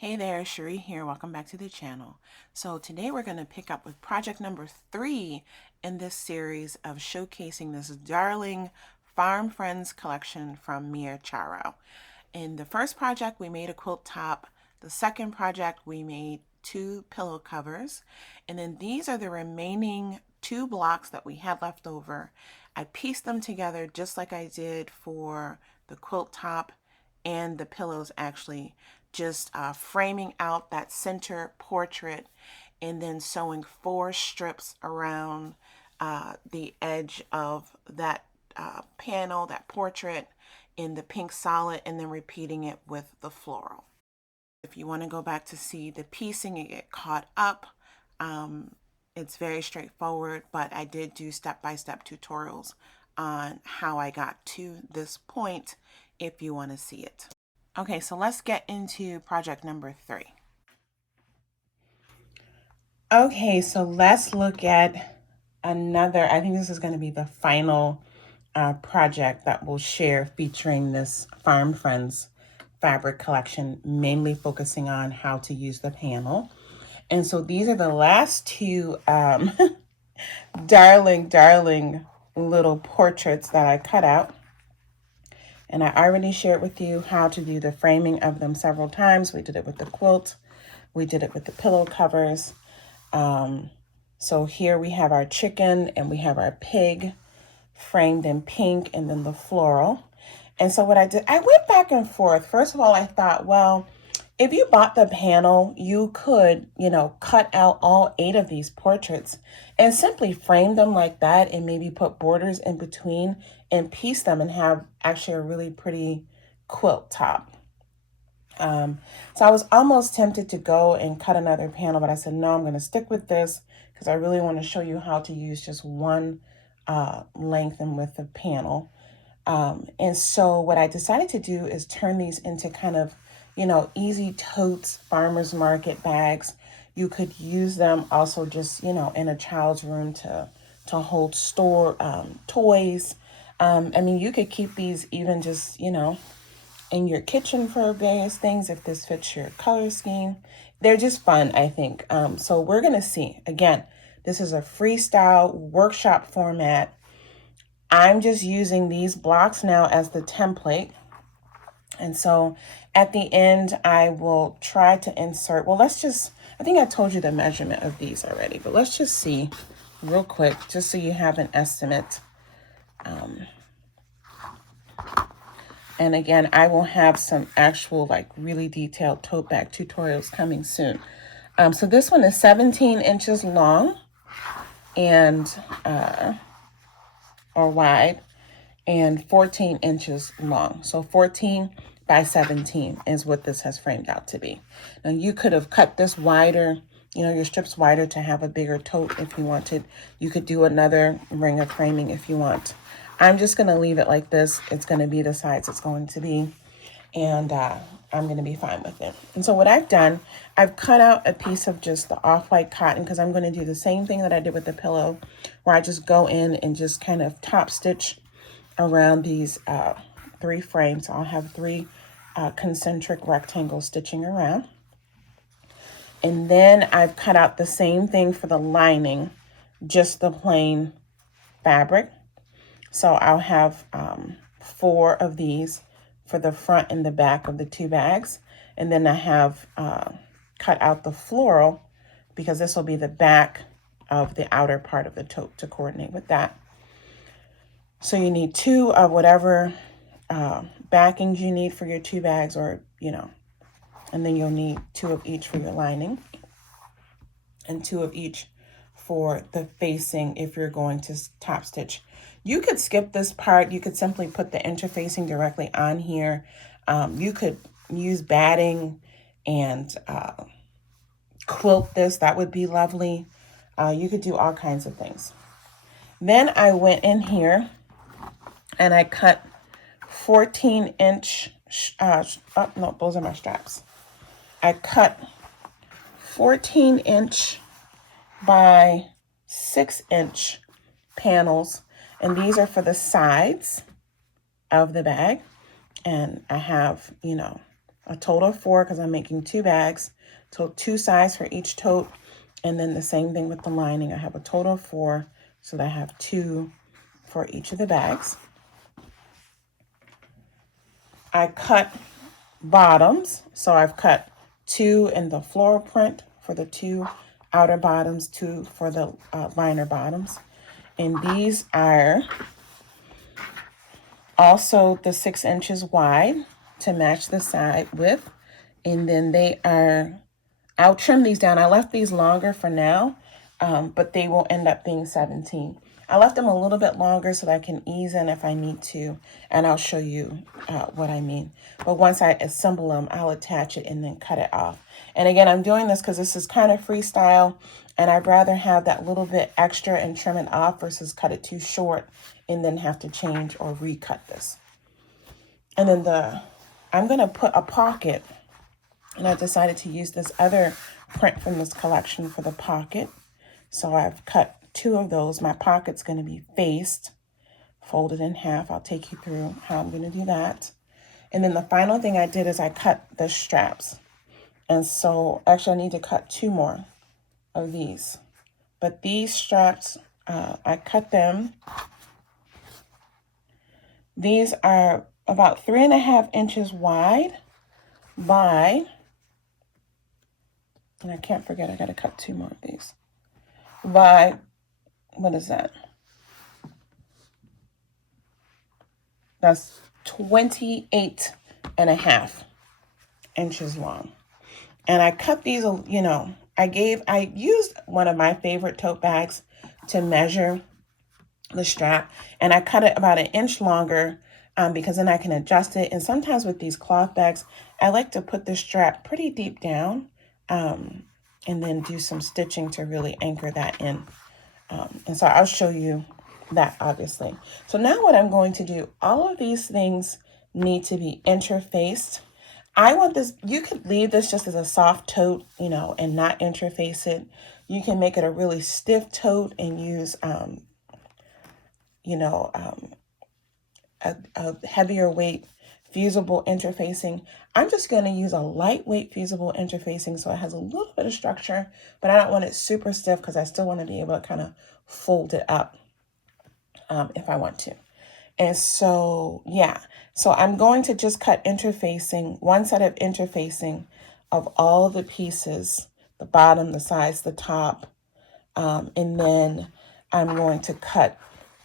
Hey there, Cherie here. Welcome back to the channel. So today we're going to pick up with project number 3 in this series of showcasing this darling Farm Friends collection from Mia Charro. In the first project, we made a quilt top. The second project, we made 2 pillow covers. And then these are the remaining 2 blocks that we had left over. I pieced them together just like I did for the quilt top and the pillows, actually just framing out that center portrait and then sewing 4 strips around the edge of that panel, that portrait, in the pink solid, and then repeating it with the floral. If you want to go back to see the piecing and get caught up, it's very straightforward, but I did do step-by-step tutorials on how I got to this point if you want to see it. Okay, so let's get into project number 3. Okay, so let's look at another, I think this is going to be the final project that we'll share featuring this Farm Friends fabric collection, mainly focusing on how to use the panel. And so these are the last 2 darling little portraits that I cut out. And I already shared with you how to do the framing of them several times. We did it with the quilt. We did it with the pillow covers. So here we have our chicken and we have our pig framed in pink and then the floral. And so what I did, I went back and forth. First of all, I thought, well, if you bought the panel, you could, cut out all 8 of these portraits and simply frame them like that and maybe put borders in between and piece them and have actually a really pretty quilt top. So I was almost tempted to go and cut another panel, but I said, no, I'm going to stick with this because I really want to show you how to use just one length and width of panel. And so what I decided to do is turn these into kind of, easy totes, farmer's market bags. You could use them also just, in a child's room to hold store toys. I mean, you could keep these even just, in your kitchen for various things if this fits your color scheme. They're just fun, I think. So we're going to see. Again, this is a freestyle workshop format. I'm just using these blocks now as the template. And so at the end, I will try to insert, well, I think I told you the measurement of these already, but let's just see real quick, just so you have an estimate. And again, I will have some actual really detailed tote bag tutorials coming soon. So this one is 17 inches long and or wide and 14 inches long. So 14 by 17 is what this has framed out to be. Now you could have cut this wider, your strips wider to have a bigger tote if you wanted. You could do another ring of framing if you want. I'm just going to leave it like this. It's going to be the size it's going to be. And I'm going to be fine with it. And so what I've done, I've cut out a piece of just the off-white cotton because I'm going to do the same thing that I did with the pillow, where I just go in and just kind of top stitch around these 3 frames. So I'll have 3 concentric rectangles stitching around. And then I've cut out the same thing for the lining, just the plain fabric. So I'll have 4 of these for the front and the back of the 2 bags. And then I have cut out the floral because this will be the back of the outer part of the tote to coordinate with that. So you need 2 of whatever backings you need for your 2 bags, or, and then you'll need 2 of each for your lining and 2 of each for the facing if you're going to top stitch. You could skip this part. You could simply put the interfacing directly on here. You could use batting and quilt this. That would be lovely. You could do all kinds of things. Then I went in here and I cut 14-inch, oh, no, those are my straps. I cut 14-inch by 6-inch panels, and these are for the sides of the bag. And I have, a total of 4 because I'm making 2 bags. So 2 sides for each tote. And then the same thing with the lining. I have a total of 4, so that I have 2 for each of the bags. I cut bottoms. So I've cut 2 in the floral print for the 2 outer bottoms, 2 for the liner bottoms. And these are also the 6 inches wide to match the side width. And then they are, I'll trim these down. I left these longer for now, but they will end up being 17. I left them a little bit longer so that I can ease in if I need to, and I'll show you what I mean. But once I assemble them, I'll attach it and then cut it off. And again, I'm doing this because this is kind of freestyle, and I'd rather have that little bit extra and trim it off versus cut it too short and then have to change or recut this. And then I'm going to put a pocket, and I decided to use this other print from this collection for the pocket. So I've cut 2 of those. My pocket's going to be faced, folded in half. I'll take you through how I'm going to do that. And then the final thing I did is I cut the straps. And so actually I need to cut 2 more of these. But these straps, I cut them. These are about 3.5 inches wide by, and I can't forget, I got to cut 2 more of these, by, what is that? That's 28.5 inches long. And I cut these, you know, I used one of my favorite tote bags to measure the strap, and I cut it about 1 inch longer because then I can adjust it. And sometimes with these cloth bags, I like to put the strap pretty deep down and then do some stitching to really anchor that in. And so I'll show you that, obviously. So now what I'm going to do, all of these things need to be interfaced. I want this, you could leave this just as a soft tote, you know, and not interface it. You can make it a really stiff tote and use, you know, a heavier weight fusible interfacing. I'm just going to use a lightweight fusible interfacing so it has a little bit of structure, but I don't want it super stiff because I still want to be able to kind of fold it up if I want to. And so, yeah, so I'm going to just cut interfacing, one set of interfacing of all the pieces, the bottom, the sides, the top, and then I'm going to cut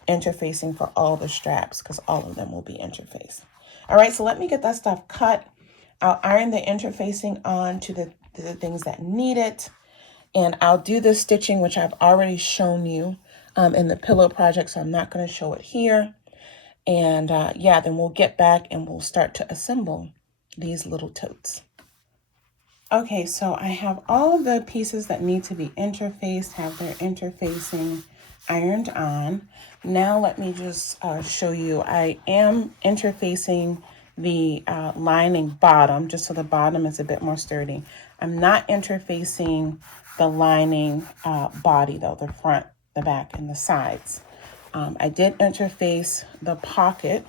interfacing for all the straps because all of them will be interfaced. All right, so let me get that stuff cut. I'll iron the interfacing on to the things that need it, and I'll do the stitching, which I've already shown you in the pillow project, so I'm not going to show it here. And yeah, then we'll get back and we'll start to assemble these little totes. Okay, so I have all the pieces that need to be interfaced, have their interfacing ironed on. Now let me just show you, I am interfacing the lining bottom, just so the bottom is a bit more sturdy. I'm not interfacing the lining body though, the front, the back, and the sides. I did interface the pocket,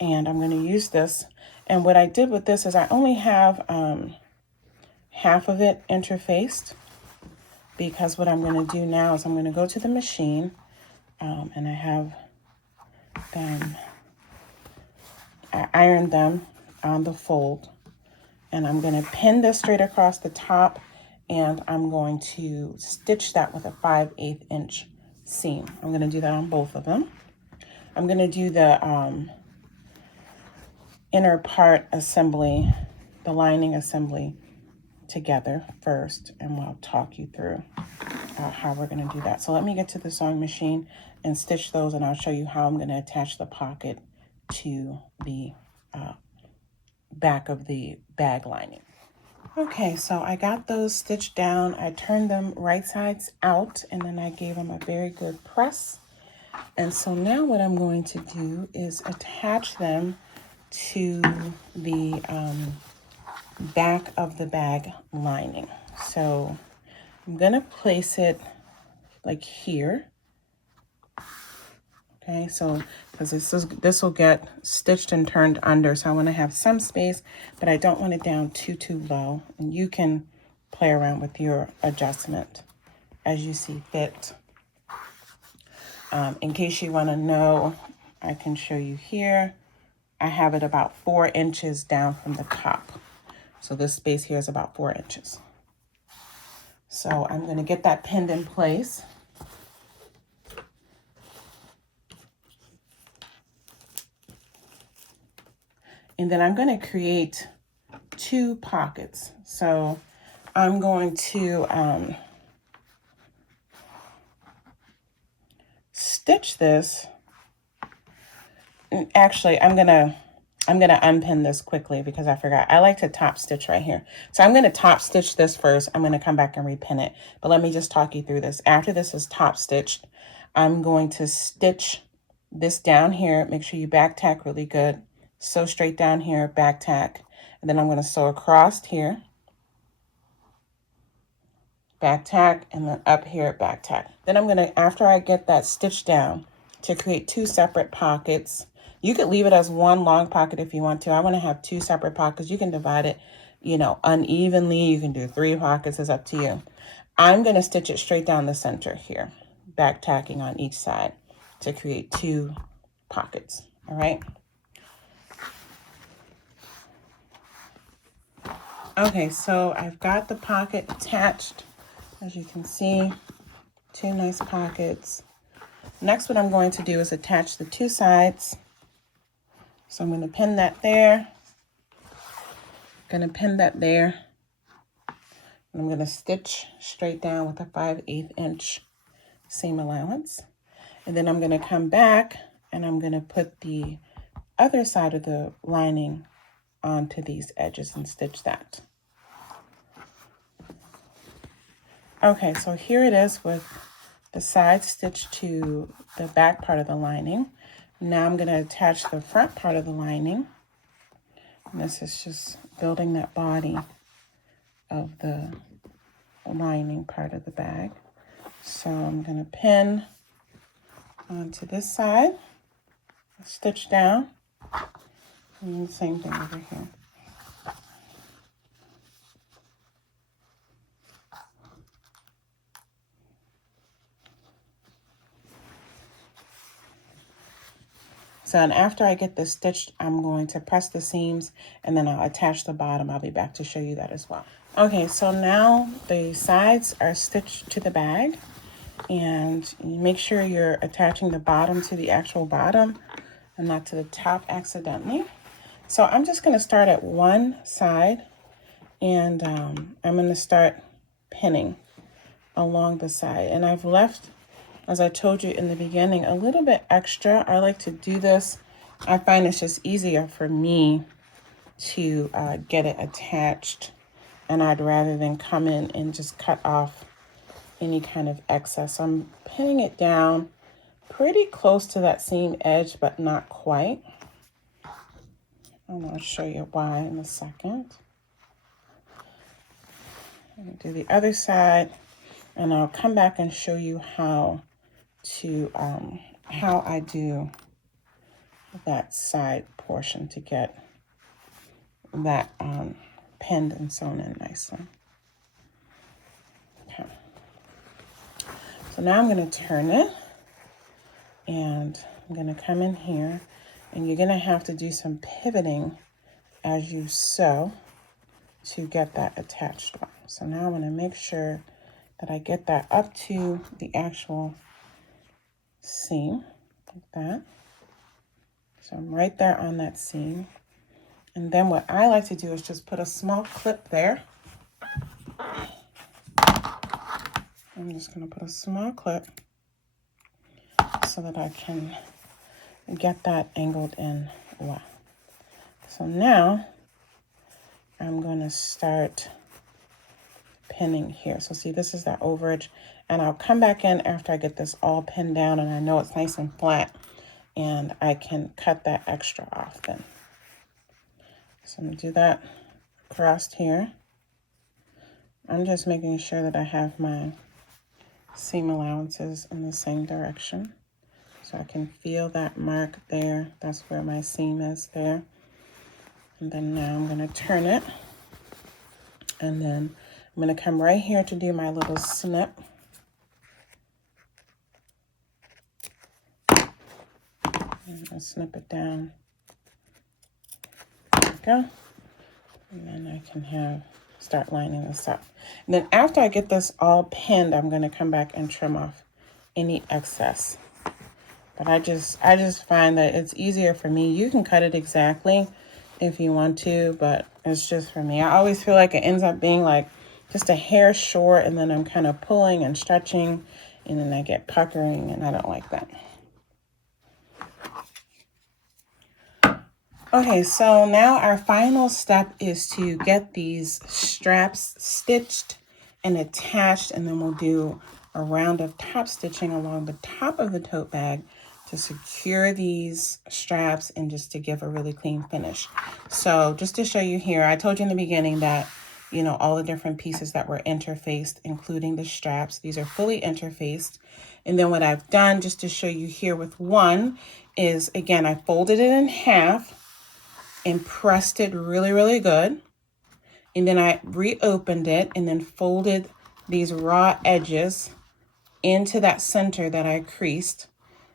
and I'm going to use this. And what I did with this is I only have half of it interfaced, because what I'm going to do now is I'm going to go to the machine, and I have them, I ironed them on the fold, and I'm going to pin this straight across the top, and I'm going to stitch that with a 5/8 inch seam. I'm going to do that on both of them. I'm going to do the inner part assembly, the lining assembly together first, and we'll talk you through how we're going to do that. So let me get to the sewing machine and stitch those, and I'll show you how I'm going to attach the pocket to the back of the bag lining. Okay, so I got those stitched down. I turned them right sides out, and then I gave them a very good press. And so now what I'm going to do is attach them to the back of the bag lining. So I'm going to place it like here. Okay, so because this will get stitched and turned under, so I want to have some space, but I don't want it down too low. And you can play around with your adjustment as you see fit. In case you want to know, I can show you here. I have it about 4 inches down from the top. So this space here is about 4 inches. So I'm going to get that pinned in place. And then I'm going to create 2 pockets. So I'm going to stitch this. Actually, I'm gonna unpin this quickly because I forgot. I like to top stitch right here. So I'm gonna top stitch this first. I'm gonna come back and repin it. But let me just talk you through this. After this is top stitched, I'm going to stitch this down here. Make sure you back tack really good. Sew straight down here, back tack. And then I'm gonna sew across here, back tack, and then up here, back tack. Then I'm gonna, after I get that stitched down, to create 2 separate pockets. You could leave it as 1 long pocket if you want to. I want to have 2 separate pockets. You can divide it, you know, unevenly. You can do 3 pockets. It's up to you. I'm going to stitch it straight down the center here, back tacking on each side to create 2 pockets. All right. Okay, so I've got the pocket attached. As you can see, 2 nice pockets. Next, what I'm going to do is attach the 2 sides. So I'm going to pin that there. Going to pin that there. And I'm going to stitch straight down with a 5/8 inch seam allowance. And then I'm going to come back and I'm going to put the other side of the lining onto these edges and stitch that. Okay, so here it is with the side stitched to the back part of the lining. Now I'm going to attach the front part of the lining. And this is just building that body of the lining part of the bag. So I'm going to pin onto this side, stitch down, and the same thing over here. So, and after I get this stitched, I'm going to press the seams and then I'll attach the bottom. I'll be back to show you that as well. Okay, so now the sides are stitched to the bag, and make sure you're attaching the bottom to the actual bottom and not to the top accidentally. So I'm just going to start at one side, and I'm going to start pinning along the side. And I've left, as I told you in the beginning, a little bit extra. I like to do this. I find it's just easier for me to get it attached, and I'd rather than come in and just cut off any kind of excess. So I'm pinning it down pretty close to that seam edge, but not quite. I'm going to show you why in a second. I'm going to do the other side, and I'll come back and show you how I do that side portion to get that pinned and sewn in nicely. Okay. So now I'm going to turn it, and I'm going to come in here, and you're going to have to do some pivoting as you sew to get that attached on. So now I'm going to make sure that I get that up to the actual seam like that. So I'm right there on that seam. And then what I like to do is just put a small clip there. I'm just going to put a small clip so that I can get that angled in well. So now I'm going to start pinning here. So see, this is that overage, and I'll come back in after I get this all pinned down and I know it's nice and flat, and I can cut that extra off then. So I'm going to do that across here. I'm just making sure that I have my seam allowances in the same direction. So I can feel that mark there. That's where my seam is there. And then now I'm going to turn it. And then I'm going to come right here to do my little snip. And I'll snip it down. There we go. And then I can start lining this up. And then after I get this all pinned, I'm going to come back and trim off any excess. But I just find that it's easier for me. You can cut it exactly if you want to, but it's just for me. I always feel like it ends up being like just a hair short, and then I'm kind of pulling and stretching, and then I get puckering, and I don't like that. Okay, so now our final step is to get these straps stitched and attached, and then we'll do a round of top stitching along the top of the tote bag to secure these straps and just to give a really clean finish. So just to show you here, I told you in the beginning that, you know, all the different pieces that were interfaced, including the straps, these are fully interfaced. And then what I've done, just to show you here with one, is again, I folded it in half and pressed it really, really good. And then I reopened it and then folded these raw edges into that center that I creased,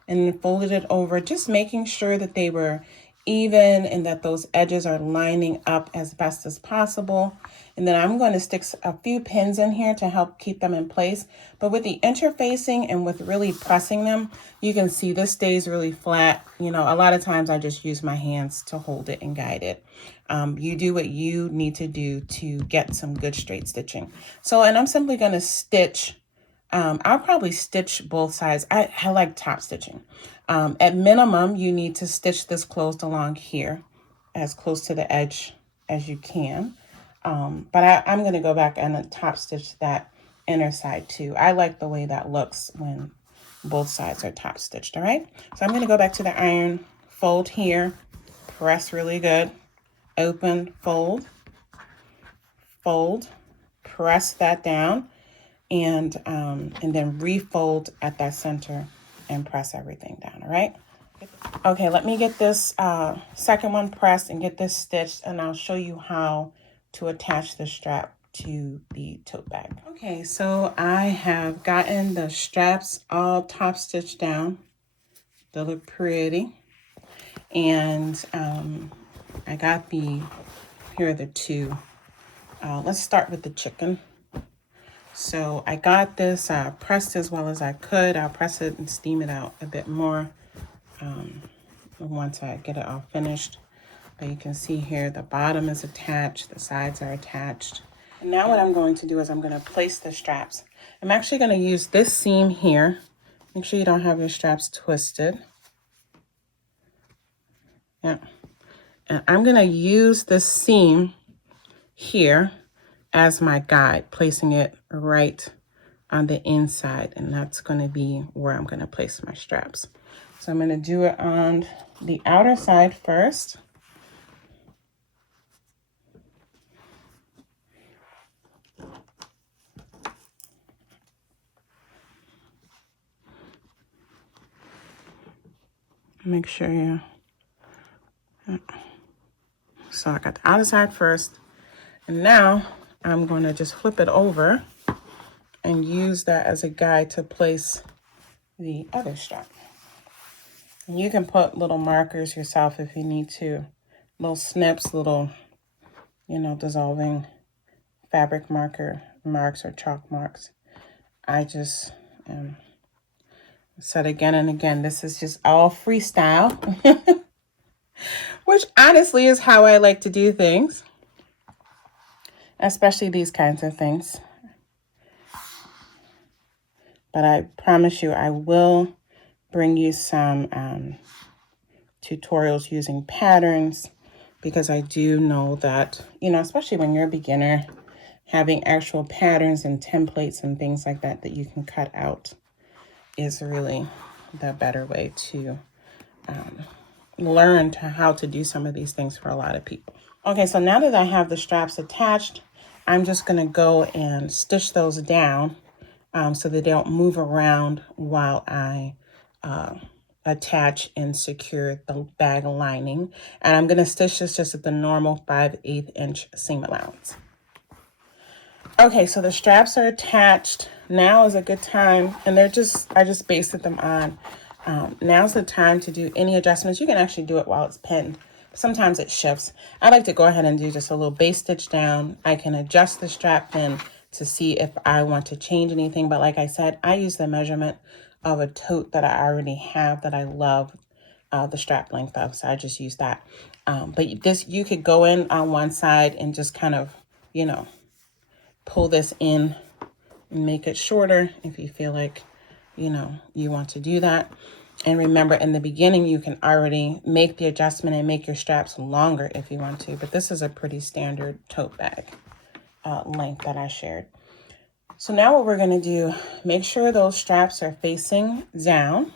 and then folded it over, just making sure that they were even and that those edges are lining up as best as possible. And then I'm going to stick a few pins in here to help keep them in place. But with the interfacing and with really pressing them, you can see this stays really flat. You know, a lot of times I just use my hands to hold it and guide it. You do what you need to do to get some good straight stitching. So, and I'm simply going to stitch. I'll probably stitch both sides. I like top stitching. At minimum, you need to stitch this closed along here as close to the edge as you can. But I'm going to go back and top stitch that inner side too. I like the way that looks when both sides are top stitched. All right. So I'm going to go back to the iron, fold here, press really good, open, fold, fold, press that down, and then refold at that center and press everything down. All right. Okay, let me get this second one pressed and get this stitched, and I'll show you how to attach the strap to the tote bag. Okay, so I have gotten the straps all top stitched down. They look pretty. And I got here are the two. Let's start with the chicken. So I got this pressed as well as I could. I'll press it and steam it out a bit more once I get it all finished. But you can see here the bottom is attached, the sides are attached. And now what I'm going to do is I'm going to place the straps. I'm actually going to use this seam here. Make sure you don't have your straps twisted. Yeah. And I'm going to use this seam here as my guide, placing it right on the inside, and that's going to be where I'm going to place my straps. So I'm going to do it on the outer side first. Make sure you, so I got the outer side first, and now I'm going to just flip it over and use that as a guide to place the other strap. And you can put little markers yourself if you need to, little snips, little, you know, dissolving fabric marker marks or chalk marks. I just said again and again, this is just all freestyle, which honestly is how I like to do things, especially these kinds of things. But I promise you, I will bring you some tutorials using patterns, because I do know that, you know, especially when you're a beginner, having actual patterns and templates and things like that that you can cut out is really the better way to learn how to do some of these things for a lot of people. Okay, so now that I have the straps attached, I'm just going to go and stitch those down so that they don't move around while I attach and secure the bag lining. And I'm going to stitch this just at the normal 5/8 inch seam allowance. Okay, so the straps are attached. Now is a good time, and I just basted them on. Now's the time to do any adjustments. You can actually do it while it's pinned. Sometimes it shifts. I like to go ahead and do just a little base stitch down. I can adjust the strap pin to see if I want to change anything. But like I said, I use the measurement of a tote that I already have that I love the strap length of. So I just use that. But this, you could go in on one side and just kind of, you know, pull this in and make it shorter if you feel like, you know, you want to do that. And remember, in the beginning, you can already make the adjustment and make your straps longer if you want to. But this is a pretty standard tote bag length that I shared. So now what we're going to do, make sure those straps are facing down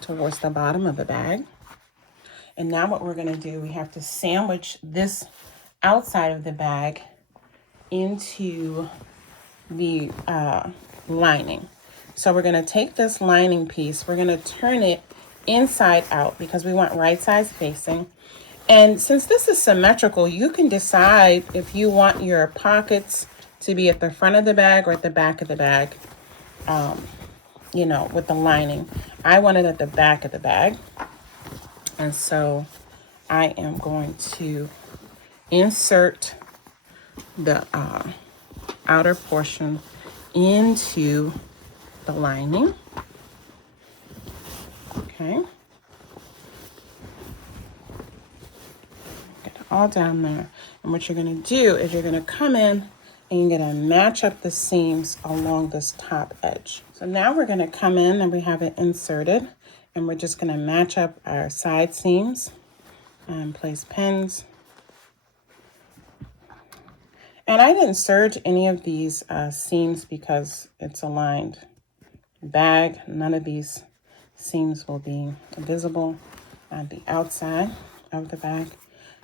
towards the bottom of the bag. And now what we're going to do, we have to sandwich this outside of the bag into the lining. So we're going to take this lining piece, we're going to turn it inside out because we want right sides facing. And since this is symmetrical, you can decide if you want your pockets to be at the front of the bag or at the back of the bag, you know, with the lining. I want it at the back of the bag. And so I am going to insert the outer portion into the lining. Okay. Get it all down there. And what you're going to do is you're going to come in and you're going to match up the seams along this top edge. So now we're going to come in and we have it inserted and we're just going to match up our side seams and place pins. And I didn't serge any of these seams because it's aligned. Bag, none of these seams will be visible on the outside of the bag.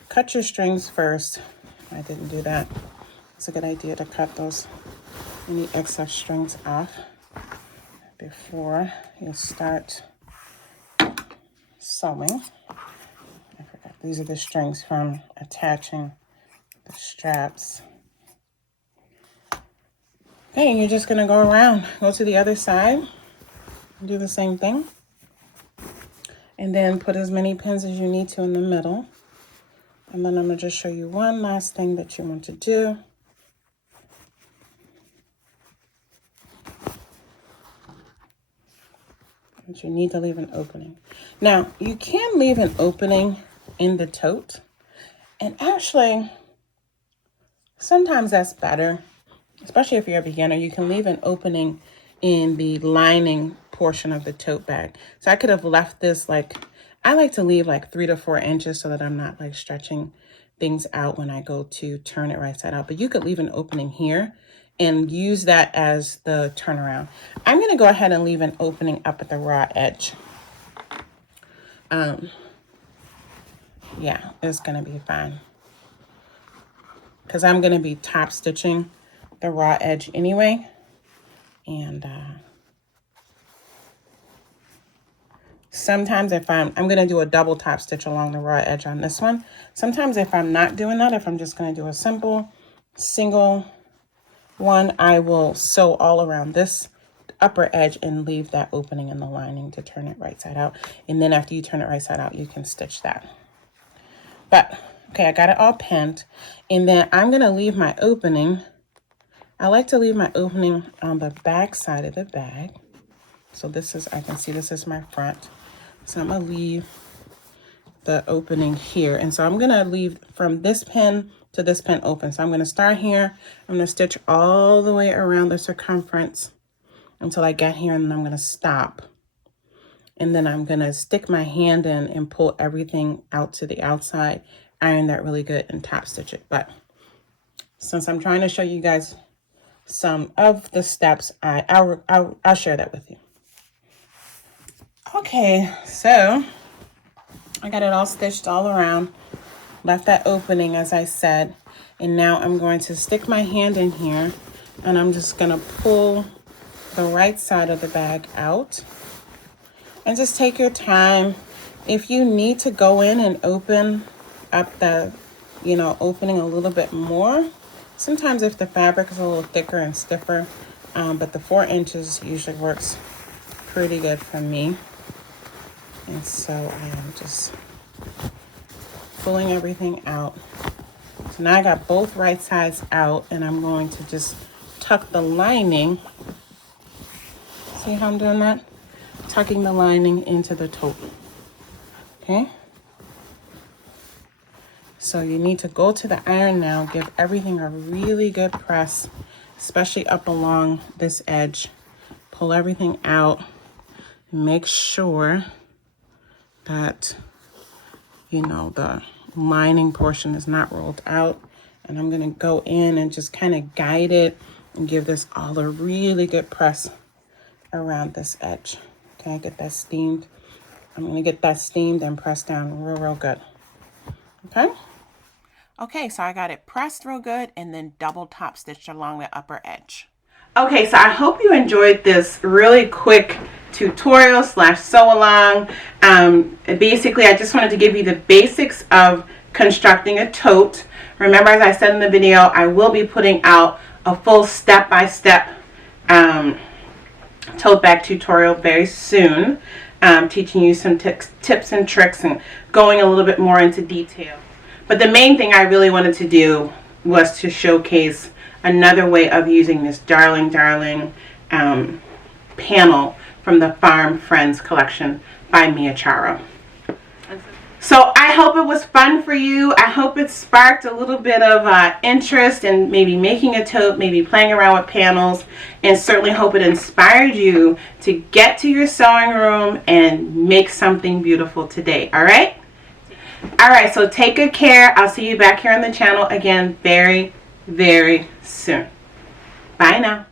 Cut your strings first. I didn't do that. It's a good idea to cut those any excess strings off before you start sewing. I forgot. These are the strings from attaching the straps. Okay, and you're just going to go around, go to the other side, do the same thing, and then put as many pins as you need to in the middle. And then I'm going to just show you one last thing that you want to do. But you need to leave an opening. Now, you can leave an opening in the tote, and actually, sometimes that's better. Especially if you're a beginner, you can leave an opening in the lining portion of the tote bag. So I could have left this I like to leave 3 to 4 inches so that I'm not stretching things out when I go to turn it right side out. But you could leave an opening here and use that as the turnaround. I'm going to go ahead and leave an opening up at the raw edge. Yeah, it's going to be fine. Because I'm going to be top stitching the raw edge anyway, and sometimes if I'm going to do a double top stitch along the raw edge on this one. Sometimes if I'm not doing that, if I'm just going to do a simple single one, I will sew all around this upper edge and leave that opening in the lining to turn it right side out. And then after you turn it right side out, you can stitch that. But okay, I got it all pinned, and then I'm going to leave my opening. I like to leave my opening on the back side of the bag. So this is, I can see this is my front. So I'm going to leave the opening here. And so I'm going to leave from this pin to this pin open. So I'm going to start here. I'm going to stitch all the way around the circumference until I get here, and then I'm going to stop. And then I'm going to stick my hand in and pull everything out to the outside, iron that really good, and top stitch it. But since I'm trying to show you guys some of the steps, I'll share that with you. Okay, so I got it all stitched all around, left that opening as I said, and now I'm going to stick my hand in here, and I'm just going to pull the right side of the bag out. And just take your time. If you need to go in and open up the, opening a little bit more, sometimes if the fabric is a little thicker and stiffer, but the 4 inches usually works pretty good for me. And so I am just pulling everything out. So now I got both right sides out, and I'm going to just tuck the lining. See how I'm doing that? Tucking the lining into the tote. Okay? So you need to go to the iron now, give everything a really good press, especially up along this edge. Pull everything out. Make sure that, the lining portion is not rolled out. And I'm going to go in and just kind of guide it and give this all a really good press around this edge. Okay, get that steamed. I'm going to get that steamed and pressed down real good. Okay? Okay, so I got it pressed real good and then double top stitched along the upper edge. Okay, so I hope you enjoyed this really quick tutorial / sew along. Basically, I just wanted to give you the basics of constructing a tote. Remember, as I said in the video, I will be putting out a full step-by-step tote bag tutorial very soon, teaching you some tips and tricks and going a little bit more into detail. But the main thing I really wanted to do was to showcase another way of using this darling panel from the Farm Friends collection by Mia Charro. So I hope it was fun for you. I hope it sparked a little bit of interest in maybe making a tote, maybe playing around with panels, and certainly hope it inspired you to get to your sewing room and make something beautiful today. All right? All right, so take good care. I'll see you back here on the channel again very, very soon. Bye now.